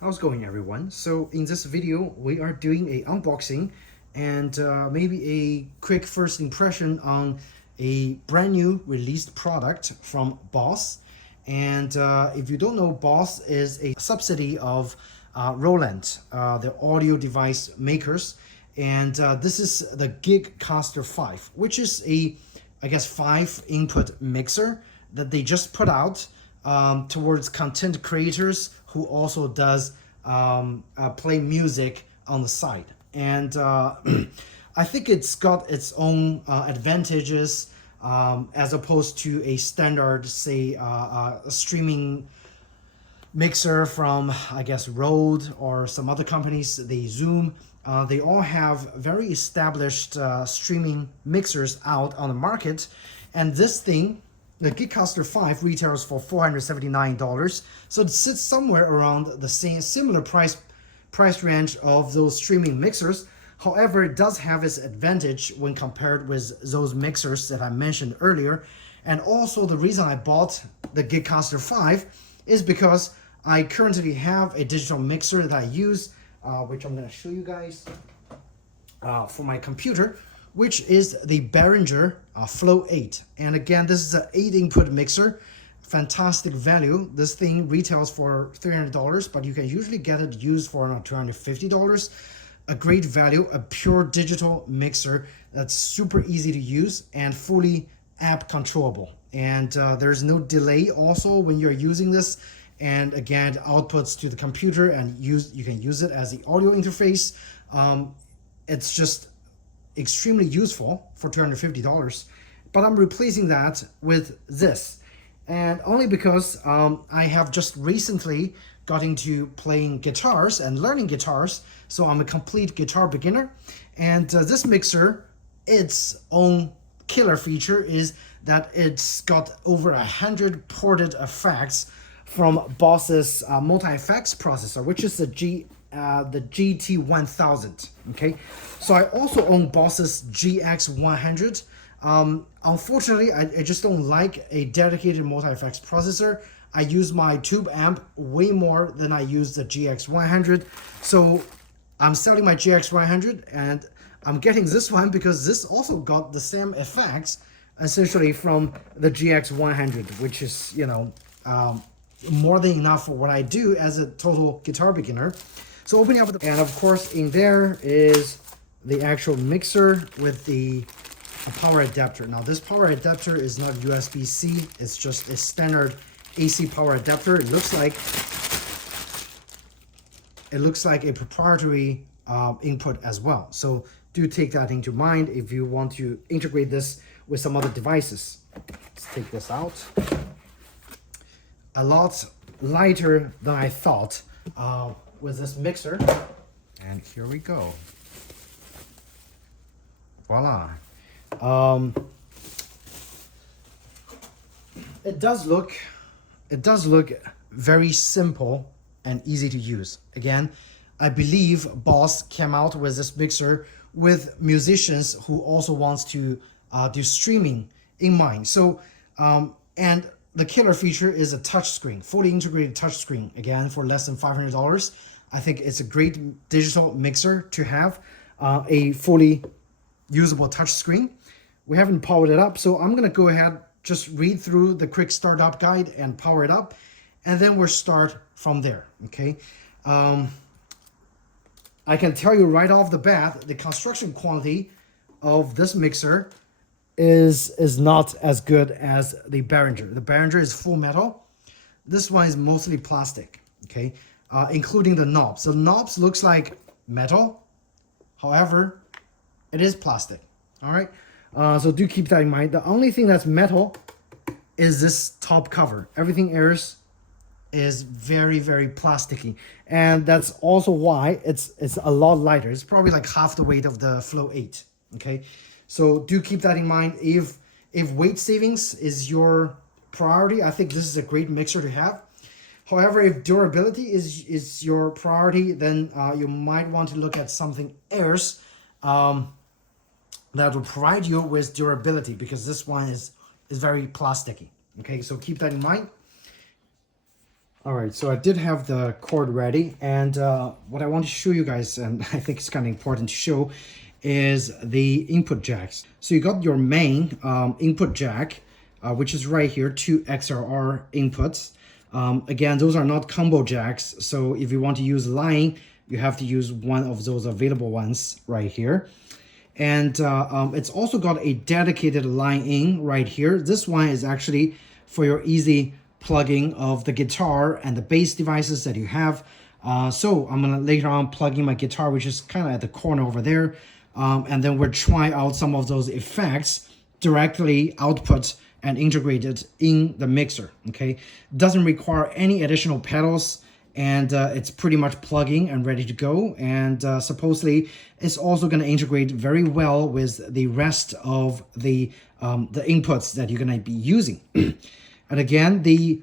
How's it going, everyone? So in this video we are doing a unboxing and maybe a quick first impression on a brand new released product from Boss. And if you don't know, Boss is a subsidiary of Roland, the audio device makers. And this is the GigCaster 5, which is I guess, 5 input mixer that they just put out towards content creators who also does play music on the side. And I think it's got its own advantages as opposed to a standard, say, streaming mixer from, I guess, Rode or some other companies, they Zoom. They all have very established streaming mixers out on the market. And this thing, the GigCaster 5, retails for $479. So it sits somewhere around the similar price range of those streaming mixers. However, it does have its advantage when compared with those mixers that I mentioned earlier. And also the reason I bought the GigCaster 5 is because I currently have a digital mixer that I use, which I'm going to show you guys for my computer, which is the Behringer Flow 8. And again, this is an 8-input mixer. Fantastic value. This thing retails for $300, but you can usually get it used for around $250. A great value, a pure digital mixer that's super easy to use and fully app controllable. And there's no delay also when you're using this. And again, it outputs to the computer and you can use it as the audio interface. It's just extremely useful for $250. But I'm replacing that with this. And only because I have just recently got into playing guitars and learning guitars. So I'm a complete guitar beginner. And this mixer, its own killer feature is that it's got over 100 ported effects from Boss's multi-effects processor, which is the GT1000. Okay, so I also own Boss's GX100. Unfortunately, I just don't like a dedicated multi-effects processor. I use my tube amp way more than I use the GX100. So I'm selling my GX100 and I'm getting this one because this also got the same effects essentially from the GX100, which is, more than enough for what I do as a total guitar beginner. So opening up and of course in there is the actual mixer with the power adapter. Now this power adapter is not USB-C, it's just a standard AC power adapter. It looks like a proprietary input as well. So do take that into mind if you want to integrate this with some other devices. Let's take this out. A lot lighter than I thought with this mixer. And here we go. Voila. It does look very simple and easy to use. Again, I believe Boss came out with this mixer with musicians who also wants to do streaming in mind. So and the killer feature is a touchscreen, fully integrated touchscreen. Again, for less than $500, I think it's a great digital mixer to have, a fully usable touchscreen. We haven't powered it up, so I'm gonna go ahead, just read through the quick startup guide and power it up, and then we'll start from there, okay? I can tell you right off the bat, the construction quality of this mixer is not as good as the Behringer. The Behringer is full metal. This one is mostly plastic, okay? Including the knobs. So the knobs looks like metal. However, it is plastic, all right? So do keep that in mind. The only thing that's metal is this top cover. Everything else is very, very plasticky. And that's also why it's a lot lighter. It's probably like half the weight of the Flow 8, okay? So do keep that in mind. If weight savings is your priority, I think this is a great mixer to have. However, if durability is your priority, then you might want to look at something else that will provide you with durability, because this one is very plasticky. Okay, so keep that in mind. All right, so I did have the cord ready, and what I want to show you guys, and I think it's kind of important to show, is the input jacks. So you got your main input jack, which is right here, 2 XLR inputs. Again, those are not combo jacks, so if you want to use line, you have to use one of those available ones right here. And it's also got a dedicated line in right here. This one is actually for your easy plugging of the guitar and the bass devices that you have. So I'm gonna later on plug in my guitar, which is kind of at the corner over there. And then we'll try out some of those effects directly output and integrated in the mixer, okay? Doesn't require any additional pedals, and it's pretty much plugging and ready to go. And supposedly it's also going to integrate very well with the rest of the inputs that you're going to be using. And again, the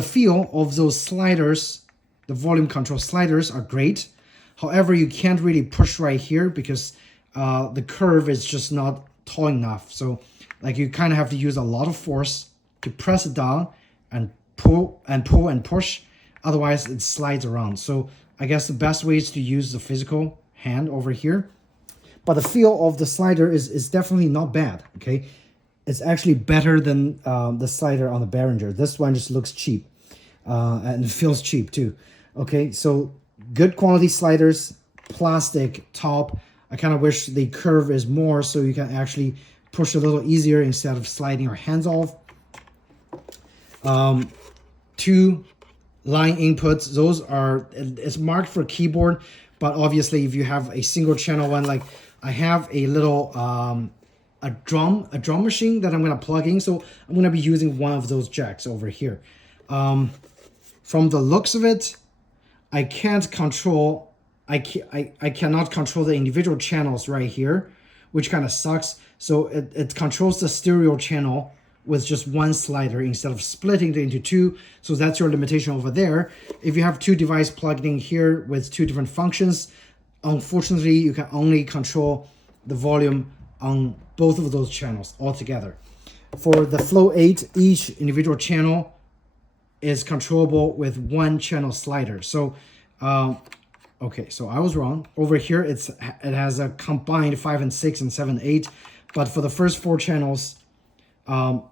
feel of those sliders, the volume control sliders, are great. However, you can't really push right here because the curve is just not tall enough. So like you kind of have to use a lot of force to press it down and pull and pull and push. Otherwise, it slides around. So I guess the best way is to use the physical hand over here. But the feel of the slider is definitely not bad, okay? It's actually better than the slider on the Behringer. This one just looks cheap and feels cheap too. Okay, so good quality sliders, plastic top. I kind of wish the curve is more so you can actually push a little easier instead of sliding your hands off. 2 line inputs, those are, it's marked for keyboard, but obviously if you have a single channel one, like I have a little a drum machine that I'm going to plug in, so I'm going to be using one of those jacks over here. From the looks of it, I cannot control the individual channels right here, which kind of sucks. So it controls the stereo channel with just one slider instead of splitting it into 2. So that's your limitation over there. If you have 2 devices plugged in here with 2 different functions, unfortunately, you can only control the volume on both of those channels altogether. For the Flow 8, each individual channel is controllable with 1 channel slider. So, okay, so I was wrong. Over here, it has a combined 5 and 6 and 7, 8. But for the first 4 channels,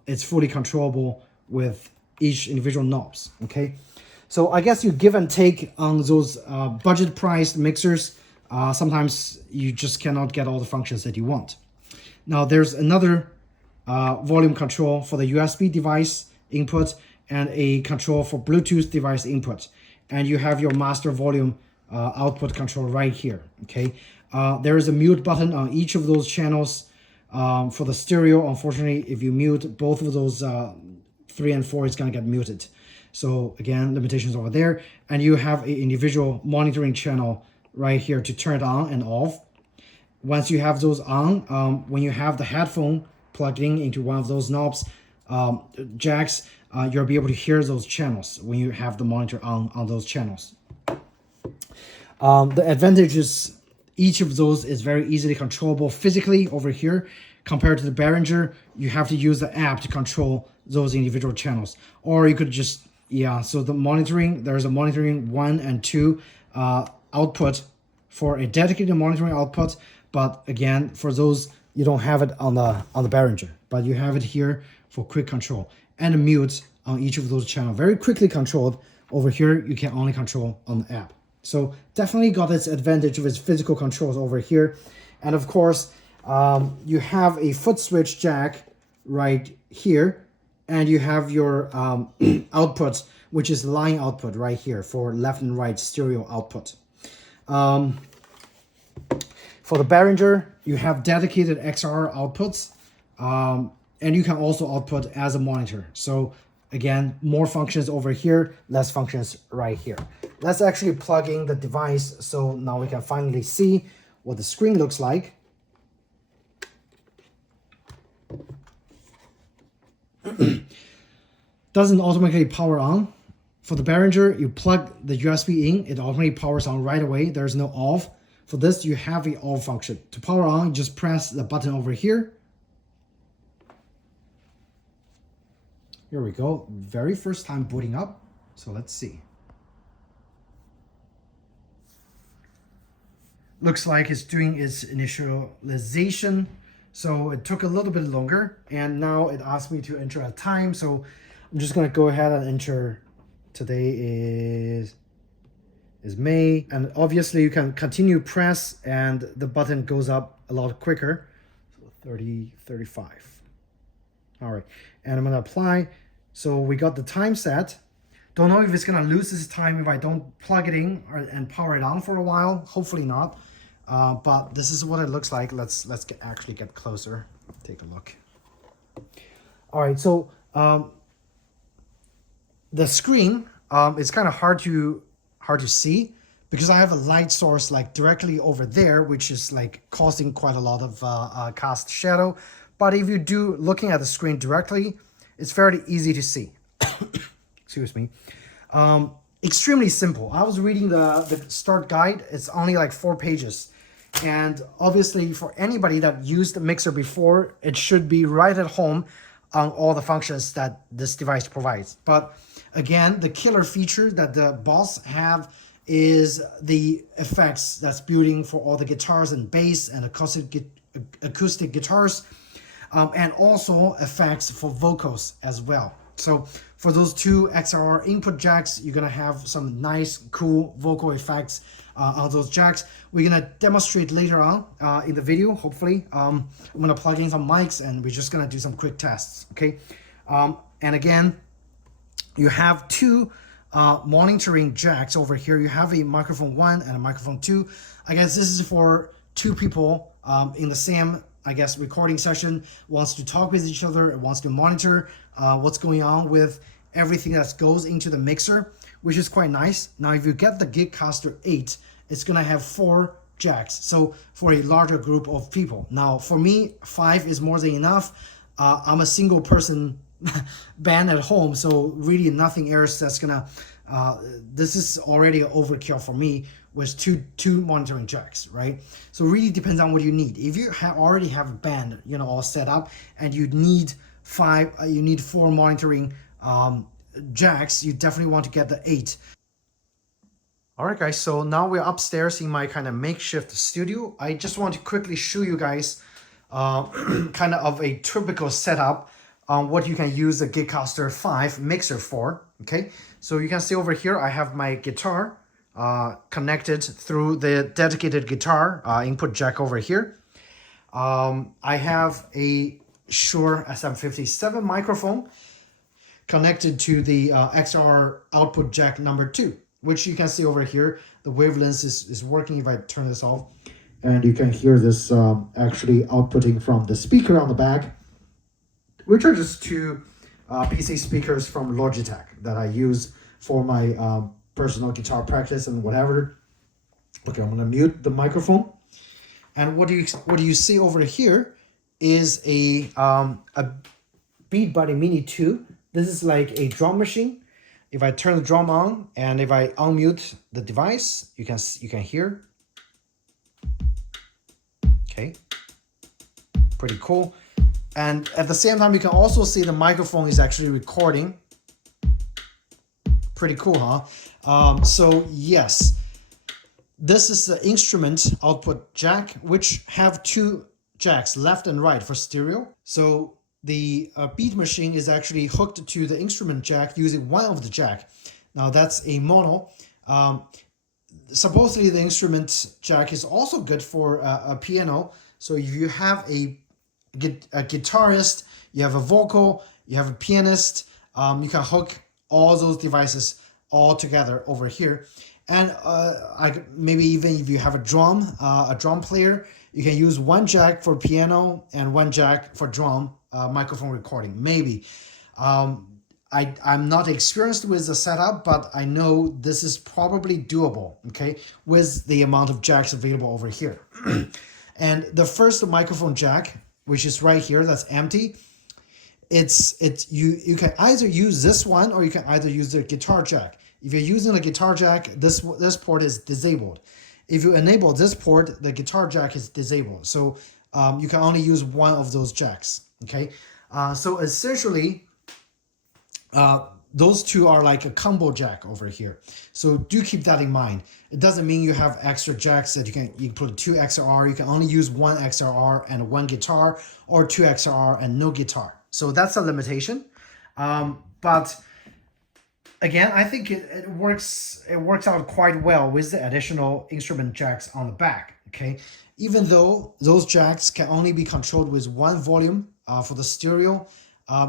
it's fully controllable with each individual knobs, okay? So I guess you give and take on those budget priced mixers. Sometimes you just cannot get all the functions that you want. Now there's another volume control for the USB device input and a control for Bluetooth device input. And you have your master volume output control right here, okay? There is a mute button on each of those channels. For the stereo, unfortunately, if you mute both of those 3 and 4, it's going to get muted. So again, limitations over there. And you have an individual monitoring channel right here to turn it on and off. Once you have those on, when you have the headphone plugged in into one of those knobs, jacks, you'll be able to hear those channels when you have the monitor on those channels. The advantage is each of those is very easily controllable physically over here. Compared to the Behringer, you have to use the app to control those individual channels. Or you could just, so the monitoring, there's a monitoring 1 and 2 output for a dedicated monitoring output. But again, for those, you don't have it on the Behringer, but you have it here for quick control. And a mute on each of those channels, very quickly controlled. Over here, you can only control on the app. So definitely got its advantage of its physical controls over here. And of course, you have a foot switch jack right here. And you have your output, which is line output right here for left and right stereo output. For the Behringer, you have dedicated XR outputs. And you can also output as a monitor. So again, more functions over here, less functions right here. Let's actually plug in the device so now we can finally see what the screen looks like. Doesn't automatically power on. For the Behringer, you plug the USB in, it automatically powers on right away. There's no off. For this, you have the off function. To power on, you just press the button over here. Here we go. Very first time booting up. So let's see. Looks like it's doing its initialization. So it took a little bit longer, and now it asked me to enter a time. So I'm just gonna go ahead and enter. Today is May, and obviously you can continue press and the button goes up a lot quicker. So 30, 35. All right, and I'm gonna apply. So we got the time set. Don't know if it's gonna lose this time if I don't plug it in and power it on for a while. Hopefully not. But this is what it looks like. Let's actually get closer. Take a look. All right, so the screen, it's kind of hard to see because I have a light source like directly over there, which is like causing quite a lot of cast shadow. But if you do looking at the screen directly, it's fairly easy to see. Excuse me. Extremely simple. I was reading the start guide. It's only like 4 pages. And obviously for anybody that used the mixer before, it should be right at home on all the functions that this device provides. But again, the killer feature that the Boss have is the effects that's building for all the guitars and bass and acoustic guitars, and also effects for vocals as well. So for those 2 XLR input jacks, you're gonna have some nice, cool vocal effects on those jacks. We're gonna demonstrate later on in the video, hopefully. I'm gonna plug in some mics and we're just gonna do some quick tests, okay? And again, you have 2 monitoring jacks over here. You have a microphone 1 and a microphone 2. I guess this is for 2 people in the same, I guess, recording session, wants to talk with each other, wants to monitor what's going on with everything that goes into the mixer, which is quite nice. Now, if you get the GigCaster 8, it's gonna have 4 jacks. So for a larger group of people. Now, for me, 5 is more than enough. I'm a single person band at home, so really nothing else that's gonna, this is already overkill for me with two monitoring jacks, right? So really depends on what you need. If you already have a band, you know, all set up, and you need 4 monitoring jacks, you definitely want to get the 8. All right, guys, so now we're upstairs in my kind of makeshift studio. I just want to quickly show you guys kind of a typical setup on what you can use the GigCaster 5 mixer for, okay? So you can see over here, I have my guitar connected through the dedicated guitar input jack over here. I have a Shure SM57 microphone connected to the XLR output jack number 2, which you can see over here. The wavelength is working if I turn this off. And you can hear this actually outputting from the speaker on the back, which are just 2 PC speakers from Logitech that I use for my personal guitar practice and whatever. Okay, I'm gonna mute the microphone. And what do you see over here is a Beat Buddy Mini 2. This is like a drum machine. If I turn the drum on and if I unmute the device, you can hear. Okay, pretty cool. And at the same time, you can also see the microphone is actually recording. Pretty cool, huh? So yes, this is the instrument output jack, which have 2 jacks, left and right, for stereo. So the Beat machine is actually hooked to the instrument jack using one of the jack. Now that's a mono. Supposedly the instrument jack is also good for a piano. So if you have a guitarist, you have a vocal, you have a pianist, you can hook all those devices all together over here. And maybe even if you have a drum player, you can use 1 jack for piano and 1 jack for drum microphone recording, maybe. I'm not experienced with the setup, but I know this is probably doable, okay, with the amount of jacks available over here. And the first microphone jack, which is right here, that's empty, you can either use this one or you can either use the guitar jack. If you're using the guitar jack, this port is disabled. If you enable this port, the guitar jack is disabled. So you can only use one of those jacks, okay? So essentially, those two are like a combo jack over here. So do keep that in mind. It doesn't mean you have extra jacks that you can put two XLR. You can only use one XLR and one guitar, or two XLR and no guitar. So that's a limitation. But again, I think it works out quite well with the additional instrument jacks on the back. Okay, even though those jacks can only be controlled with one volume for the stereo,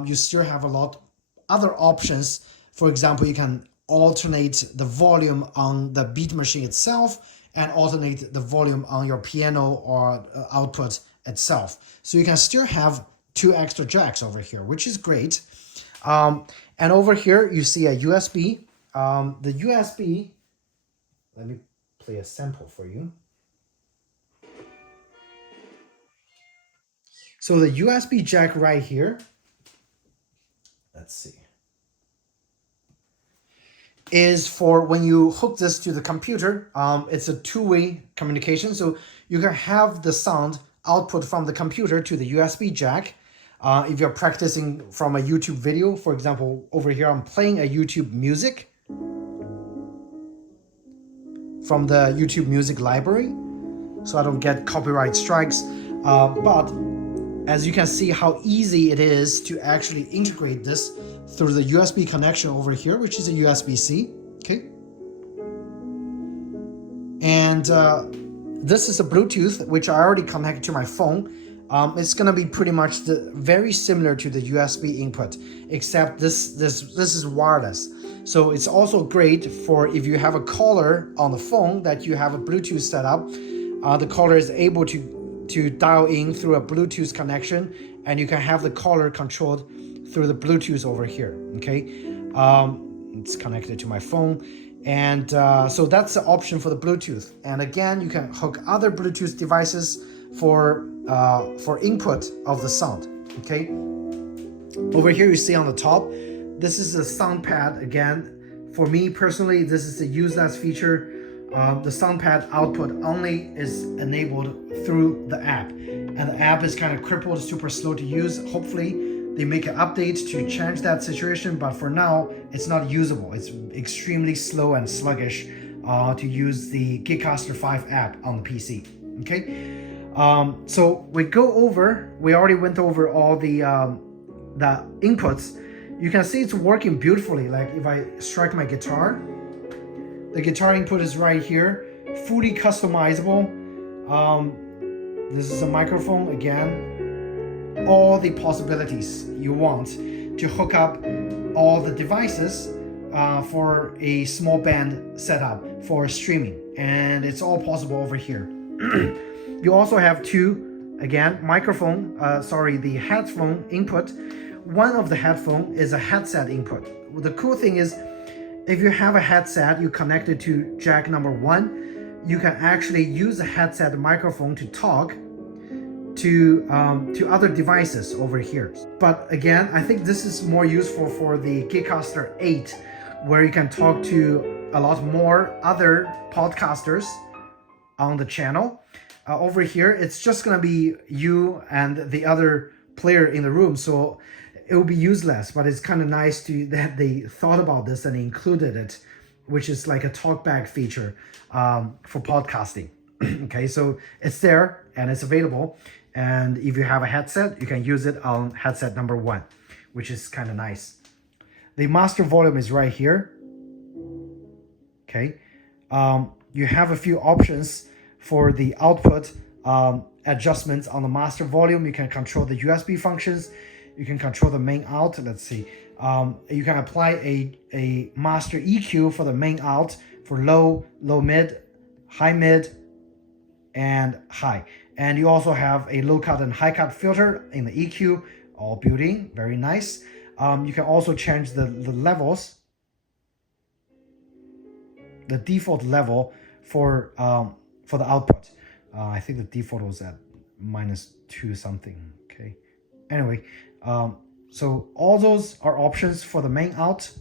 you still have a lot other options. For example, you can alternate the volume on the beat machine itself and alternate the volume on your piano or output itself. So you can still have two extra jacks over here, which is great. And over here, you see a USB. The USB, let me play a sample for you. So the USB jack right here, let's see, is for when you hook this to the computer. It's a two-way communication. So you can have the sound output from the computer to the USB jack. If you're practicing from a YouTube video, for example, over here, I'm playing a YouTube music from the YouTube music library, so I don't get copyright strikes. But as you can see how easy it is to actually integrate this through the USB connection over here, which is a USB-C, okay? And this is a Bluetooth, which I already connected to my phone. It's gonna be pretty much very similar to the USB input, except this is wireless. So it's also great for if you have a caller on the phone that you have a Bluetooth setup. The caller is able to dial in through a Bluetooth connection, and you can have the caller controlled through the Bluetooth over here. Okay, it's connected to my phone, and so that's the option for the Bluetooth. And again, you can hook other Bluetooth devices for input of the sound. Okay, over here you see on the top, this is a sound pad. Again, for me personally, this is a useless feature. The sound pad output only is enabled through the app, and the app is kind of crippled, super slow to use. Hopefully they make an update to change that situation, but for now it's not usable. It's extremely slow and sluggish to use the GigCaster 5 app on the PC. Okay, so we already went over all the inputs. You can see it's working beautifully. Like if I strike my guitar, the guitar input is right here, fully customizable. This is a microphone again. All the possibilities you want to hook up all the devices for a small band setup for streaming, and it's all possible over here. You also have two, again, the headphone input. One of the headphone is a headset input. The cool thing is, if you have a headset, you connect it to jack number 1, you can actually use the headset microphone to talk to other devices over here. But again, I think this is more useful for the GigCaster 8, where you can talk to a lot more other podcasters on the channel. Over here, it's just gonna be you and the other player in the room, so it will be useless. But it's kind of nice that they thought about this and included it, which is like a talkback feature for podcasting. Okay, so it's there and it's available. And if you have a headset, you can use it on headset number 1, which is kind of nice. The master volume is right here. Okay, you have a few options for the output adjustments on the master volume. You can control the USB functions. You can control the main out. Let's see. You can apply a master EQ for the main out for low, mid, high, and high. And you also have a low cut and high cut filter in the EQ, all built in, very nice. You can also change the levels, the default level for the output. I think the default was at -2 something. Okay. Anyway, so all those are options for the main out.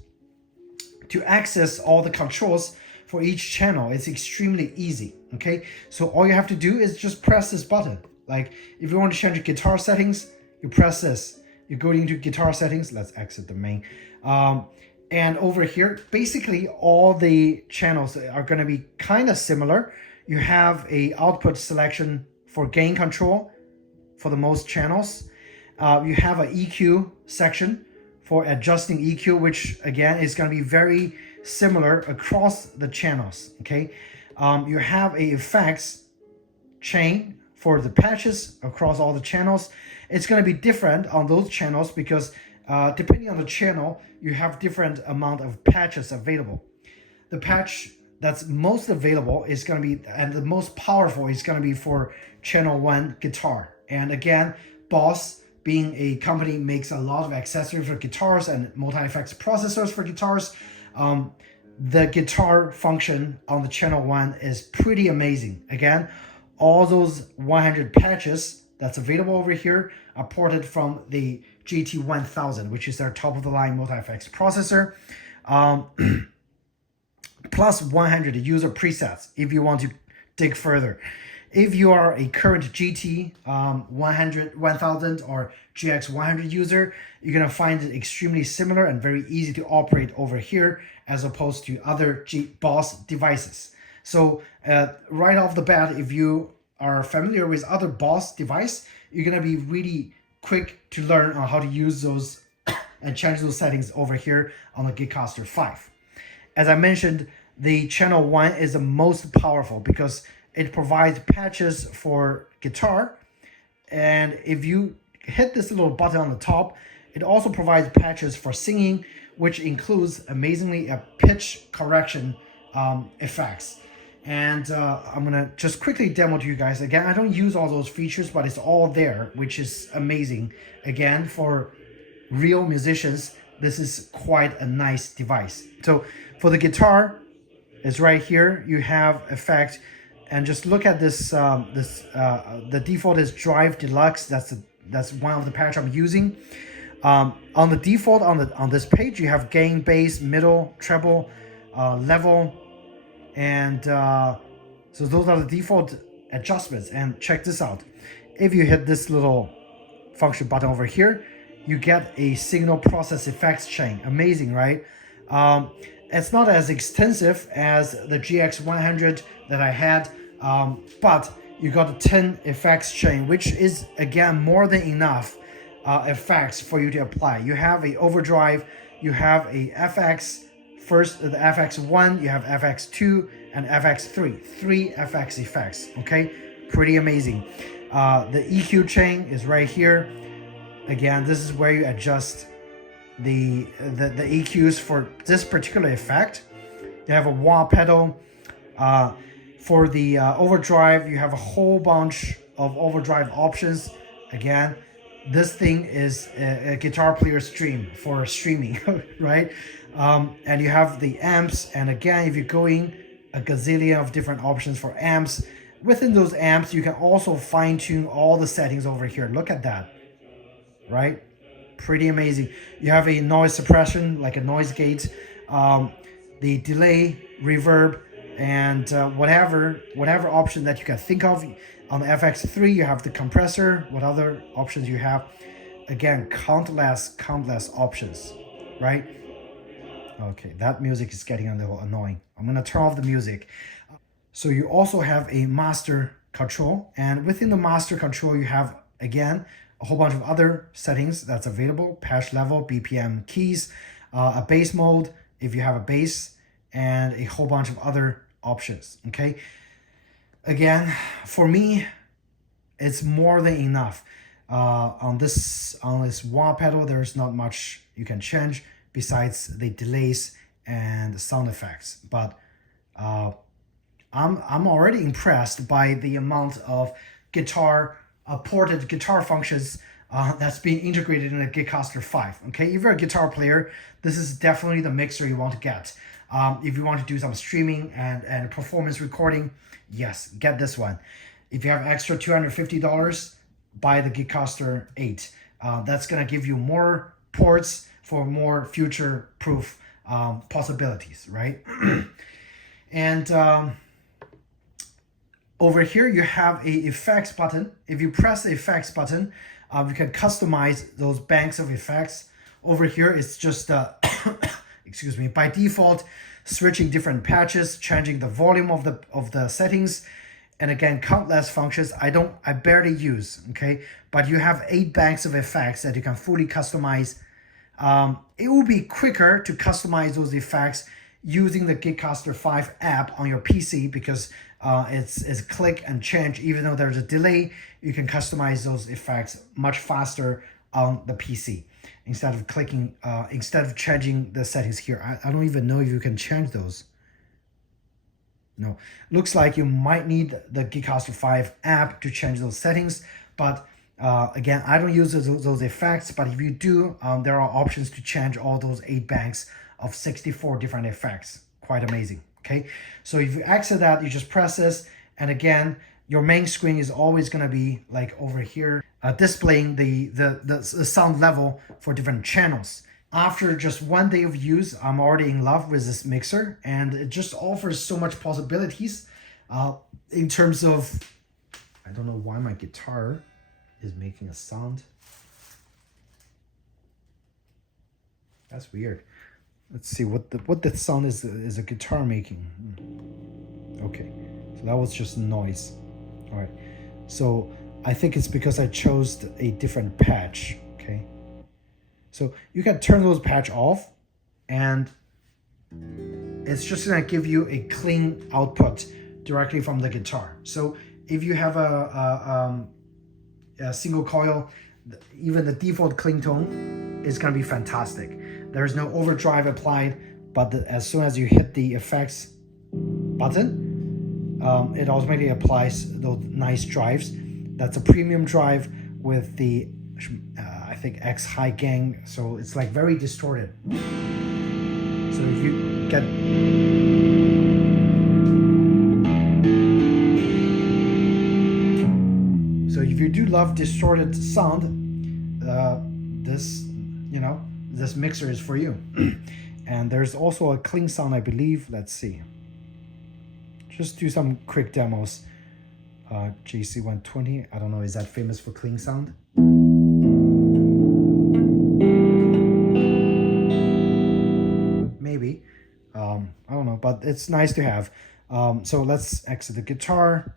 To access all the controls for each channel, it's extremely easy. Okay, so all you have to do is just press this button. Like if you want to change guitar settings, you press this. You go into guitar settings. Let's exit the main. And over here, basically all the channels are going to be kind of similar. You have a output selection for gain control for the most channels. You have an EQ section for adjusting EQ, which again is going to be very similar across the channels. Okay, you have a effects chain for the patches across all the channels. It's going to be different on those channels because depending on the channel, you have different amount of patches available. The patch that's most available is going to be, and the most powerful is going to be for channel 1 guitar. And again, Boss, being a company, makes a lot of accessories for guitars and multi-effects processors for guitars. The guitar function on the channel 1 is pretty amazing. Again, all those 100 patches that's available over here are ported from the GT1000, which is their top-of-the-line multi-effects processor, plus 100 user presets if you want to dig further. If you are a current GT 1000 or GX 100 user, you're going to find it extremely similar and very easy to operate over here as opposed to other Boss devices. So right off the bat, if you are familiar with other Boss device, you're going to be really quick to learn on how to use those and change those settings over here on the GigCaster 5. As I mentioned, the channel 1 is the most powerful because it provides patches for guitar. And if you hit this little button on the top, it also provides patches for singing, which includes, amazingly, a pitch correction effects. And I'm gonna just quickly demo to you guys. Again, I don't use all those features, but it's all there, which is amazing. Again, for real musicians, this is quite a nice device. So for the guitar, it's right here. You have effect, and just look at this. The default is Drive Deluxe. That's one of the patch I'm using. On the default on this page, you have gain, bass, middle, treble, level, and so those are the default adjustments. And check this out. If you hit this little function button over here, you get a signal process effects chain. Amazing, right? It's not as extensive as the GX100 that I had, but you got a 10 effects chain, which is again more than enough effects for you to apply. You have a overdrive, you have a FX, first the FX1, you have FX2 and FX3, 3 FX effects. Okay, pretty amazing. The EQ chain is right here. Again, this is where you adjust the EQs for this particular effect. You have a wah pedal. For the overdrive, you have a whole bunch of overdrive options. Again, this thing is a guitar player's dream for streaming, right? And you have the amps, and again, if you're going a gazillion of different options for amps, within those amps, you can also fine tune all the settings over here. Look at that, right? Pretty amazing. You have a noise suppression, like a noise gate, the delay, reverb, and whatever option that you can think of. On the FX3, you have the compressor. What other options you have? Again, countless options, right? Okay, that music is getting a little annoying. I'm gonna turn off the music. So you also have a master control, and within the master control, you have, again, a whole bunch of other settings that's available: patch level, BPM keys, a bass mode if you have a bass, and a whole bunch of other options. Okay, again, for me, it's more than enough. On this wah pedal, there's not much you can change besides the delays and the sound effects, but I'm already impressed by the amount of ported guitar functions that's being integrated in the GigCaster 5. Okay, if you're a guitar player, this is definitely the mixer you want to get. If you want to do some streaming and performance recording, yes, get this one. If you have extra $250, buy the GigCaster 8. That's gonna give you more ports for more future-proof possibilities, right? And over here, you have a effects button. If you press the effects button, you can customize those banks of effects. Over here, it's just, excuse me, by default, switching different patches, changing the volume of the settings, and again, countless functions I barely use, okay? But you have 8 banks of effects that you can fully customize. It will be quicker to customize those effects using the GigCaster 5 app on your PC because it's click and change. Even though there's a delay, you can customize those effects much faster on the PC instead of changing the settings here. I don't even know if you can change those. No, looks like you might need the GigCaster 5 app to change those settings, but again, I don't use those effects, but if you do, there are options to change all those 8 banks of 64 different effects. Quite amazing, okay? So if you exit that, you just press this, and again, your main screen is always gonna be like over here, displaying the sound level for different channels. After just 1 day of use, I'm already in love with this mixer, and it just offers so much possibilities in terms of, I don't know why my guitar is making a sound. That's weird. Let's see what the sound is a guitar making. Okay, so that was just noise. All right, so I think it's because I chose a different patch. Okay, so you can turn those patch off, and it's just gonna give you a clean output directly from the guitar. So if you have a single coil, even the default clean tone is going to be fantastic. There's no overdrive applied, but as soon as you hit the effects button, it automatically applies those nice drives. That's a premium drive with the I think X high gain, so it's like very distorted. So if you get if you do love distorted sound, this mixer is for you. And there's also a clean sound, I believe. Let's see. Just do some quick demos. JC120, I don't know, is that famous for clean sound? Maybe. I don't know, but it's nice to have. So let's exit the guitar.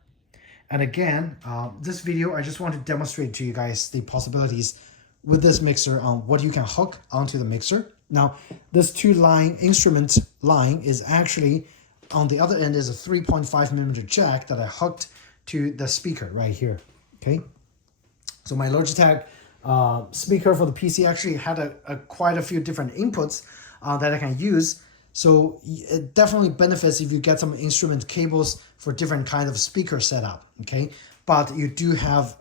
And again, this video, I just want to demonstrate to you guys the possibilities with this mixer on what you can hook onto the mixer. Now, this 2-line instrument line is actually, on the other end is a 3.5mm jack that I hooked to the speaker right here, okay? So my Logitech speaker for the PC actually had quite a few different inputs that I can use. So it definitely benefits if you get some instrument cables for different kind of speaker setup, okay? But you do have,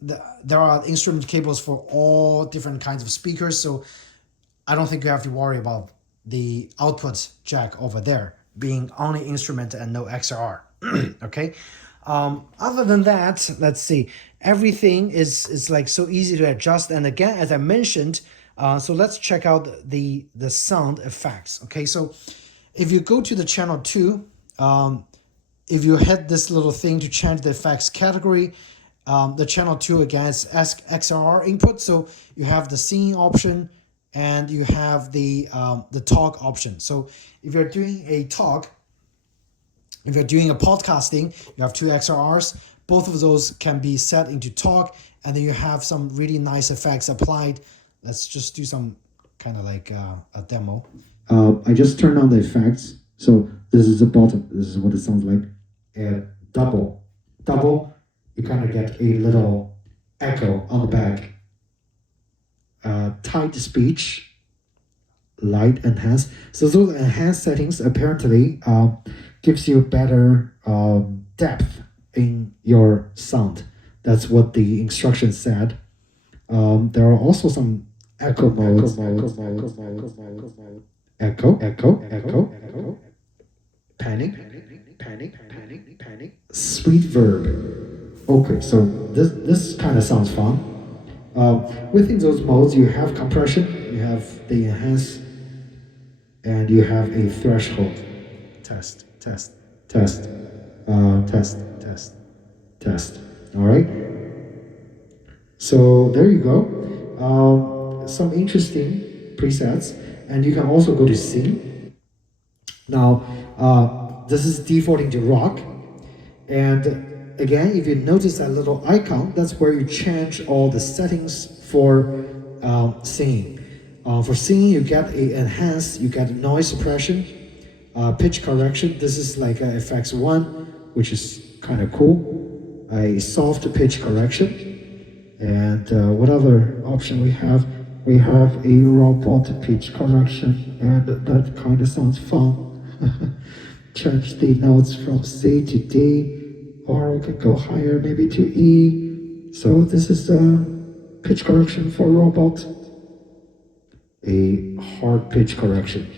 there are instrument cables for all different kinds of speakers, so I don't think you have to worry about the output jack over there being only instrument and no XLR, okay? Other than that, let's see, everything is like so easy to adjust. And again, as I mentioned, so let's check out the sound effects. Okay, so if you go to the channel 2, if you hit this little thing to change the effects category, the channel 2 again is XLR input. So you have the singing option and you have the talk option. So if you're doing a talk, if you're doing a podcasting, you have 2 XLRs. Both of those can be set into talk, and then you have some really nice effects applied. Let's just do some kind of like a demo. I just turned on the effects. So this is the bottom. This is what it sounds like. Double. You kind of get a little echo on the back. Tight speech. Light enhance. So those enhanced settings apparently gives you better depth in your sound. That's what the instructions said. There are also some echo modes. Echo. Panic. Sweet verb. Okay, so this kind of sounds fun. Within those modes, you have compression, you have the enhance, and you have a threshold. Test. All right. So there you go. Some interesting presets. And you can also go to C. Now, this is defaulting to rock. And again, if you notice that little icon, that's where you change all the settings for singing. For singing, you get a enhance, you get noise suppression, pitch correction. This is like FX1, which is kind of cool. A soft pitch correction. And what other option we have? We have a robot pitch correction, and that kind of sounds fun. Change the notes from C to D, or we can go higher, maybe to E. So this is a pitch correction for robot. A hard pitch correction.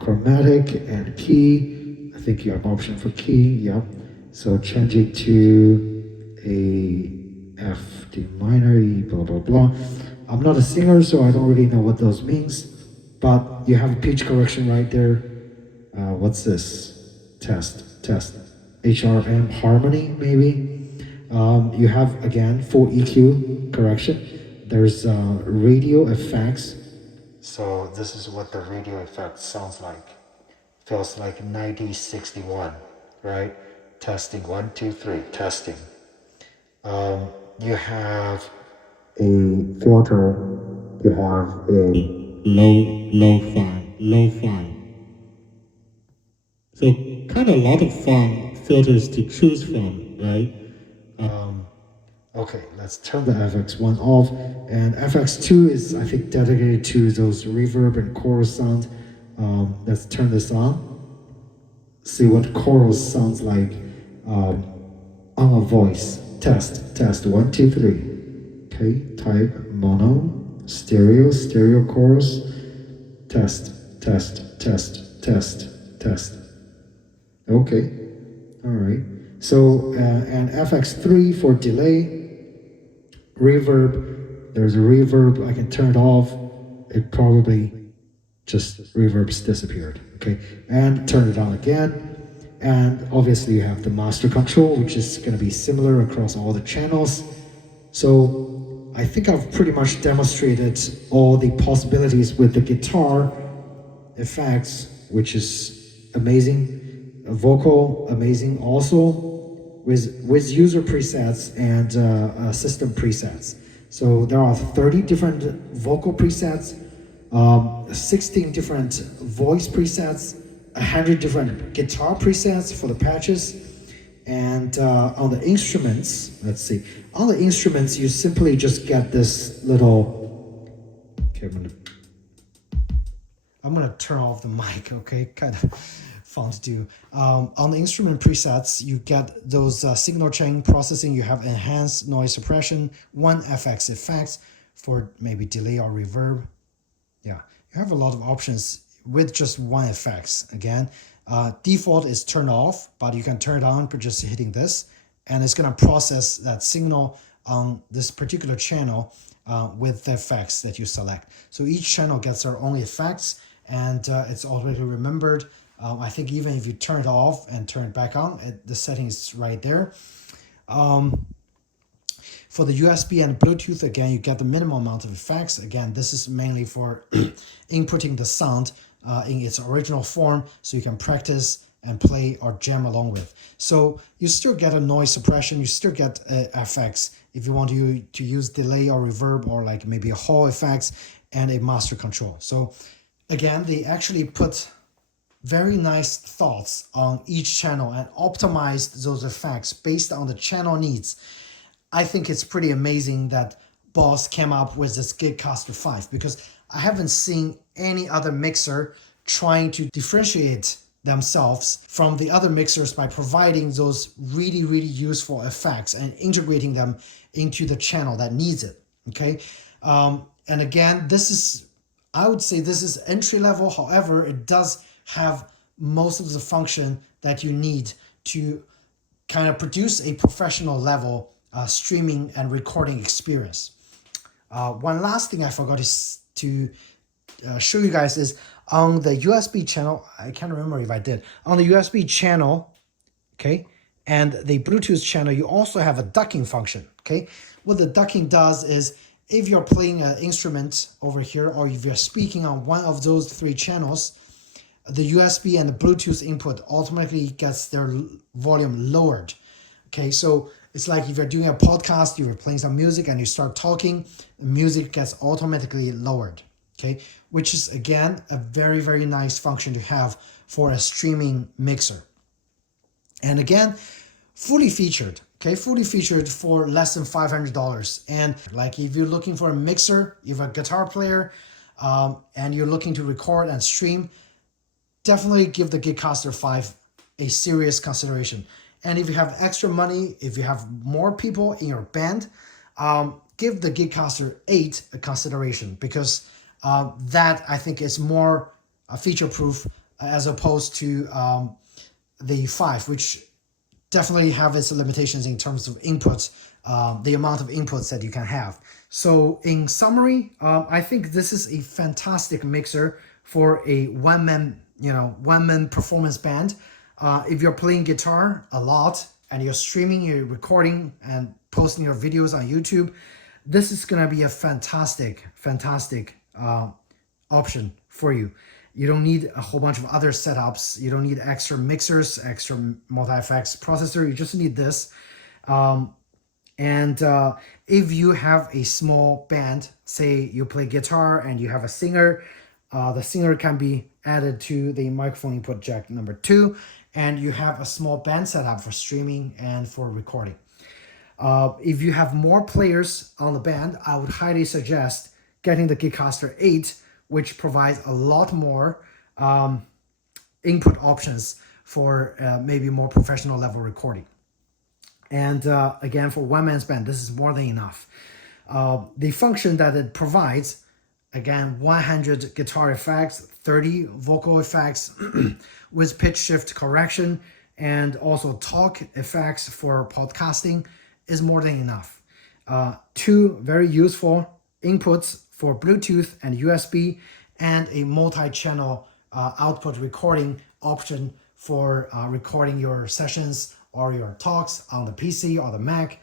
Chromatic and key. I think you have option for key, yeah. So change it to a F, D minor, E, blah, blah, blah. I'm not a singer, so I don't really know what those means, but you have a pitch correction right there. What's this? Test. HRM harmony, maybe. You have, again, full EQ correction. There's radio effects. So this is what the radio effect sounds like. Feels like 9061, right? Testing, 1, 2, 3, testing. You have a filter, you have a lo-fi. So kind of a lot of fun filters to choose from, right? Okay, let's turn the FX1 off. And FX2 is, I think, dedicated to those reverb and chorus sound. Let's turn this on. See what chorus sounds like on a voice. Test, 1, 2, 3. Okay, type mono, stereo chorus. Test. Okay, all right. So, and FX3 for delay. Reverb, there's a reverb, I can turn it off. It probably just reverbs disappeared, okay? And turn it on again. And obviously you have the master control, which is gonna be similar across all the channels. So I think I've pretty much demonstrated all the possibilities with the guitar effects, which is amazing. Vocal, amazing also. With user presets and system presets. So there are 30 different vocal presets, 16 different voice presets, 100 different guitar presets for the patches. And on the instruments, let's see. On the instruments, you simply just get this little, okay, I'm gonna turn off the mic, okay? Kind of fun to do. On the instrument presets, you get those signal chain processing. You have enhanced noise suppression, 1FX effects for maybe delay or reverb. Yeah, you have a lot of options with just 1FX. Again, default is turned off, but you can turn it on by just hitting this, and it's gonna process that signal on this particular channel with the effects that you select. So each channel gets their own effects, and it's already remembered. I think even if you turn it off and turn it back on, the settings right there. For the USB and Bluetooth, again, you get the minimum amount of effects. Again, this is mainly for inputting the sound in its original form, so you can practice and play or jam along with. So you still get a noise suppression, you still get effects if you want to use delay or reverb, or like maybe a Hall effects and a master control. So again, they actually put very nice thoughts on each channel and optimized those effects based on the channel needs. I think it's pretty amazing that Boss came up with this GigCaster 5, because I haven't seen any other mixer trying to differentiate themselves from the other mixers by providing those really useful effects and integrating them into the channel that needs it, okay? And again, this is, I would say this is entry level. However, it does have most of the function that you need to kind of produce a professional level streaming and recording experience. One last thing I forgot to show you guys is on the USB channel. I can't remember if I did. On the USB channel, okay, and the Bluetooth channel, you also have a ducking function, okay? What the ducking does is if you're playing an instrument over here, or if you're speaking on one of those 3 channels, the USB and the Bluetooth input automatically gets their volume lowered. Okay, so it's like if you're doing a podcast, you're playing some music and you start talking, the music gets automatically lowered. Okay, which is again a very, very nice function to have for a streaming mixer. And again, fully featured. Okay, fully featured for less than $500. And like if you're looking for a mixer, you're a guitar player, and you're looking to record and stream, definitely give the GigCaster 5 a serious consideration. And if you have extra money, if you have more people in your band, give the GigCaster 8 a consideration, because that I think is more feature proof as opposed to the 5, which definitely have its limitations in terms of inputs, the amount of inputs that you can have. So in summary, I think this is a fantastic mixer for a one-man performance band. If you're playing guitar a lot and you're streaming, you're recording and posting your videos on YouTube, this is gonna be a fantastic option for you. You don't need a whole bunch of other setups. You don't need extra mixers, extra multi-effects processor. You just need this. If you have a small band, say you play guitar and you have a singer, the singer can be added to the microphone input jack number 2, and you have a small band setup for streaming and for recording. If you have more players on the band, I would highly suggest getting the GigCaster 8, which provides a lot more input options for maybe more professional level recording. And again, for one man's band, this is more than enough. The function that it provides, again, 100 guitar effects, 30 vocal effects with pitch shift correction, and also talk effects for podcasting, is more than enough. 2 very useful inputs for Bluetooth and USB, and a multi-channel output recording option for recording your sessions or your talks on the PC or the Mac.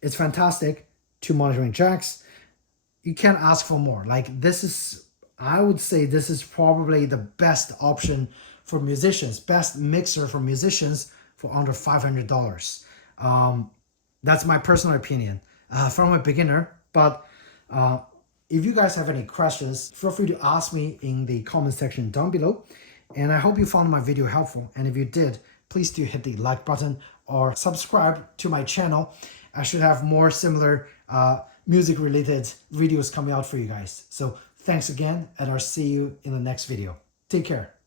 It's fantastic. 2 monitoring jacks. You can't ask for more. Like, this is, I would say this is probably the best option for musicians, best mixer for musicians for under $500. That's my personal opinion from a beginner. But if you guys have any questions, feel free to ask me in the comment section down below. And I hope you found my video helpful. And if you did, please do hit the like button or subscribe to my channel. I should have more similar music related videos coming out for you guys. So thanks again, and I'll see you in the next video. Take care.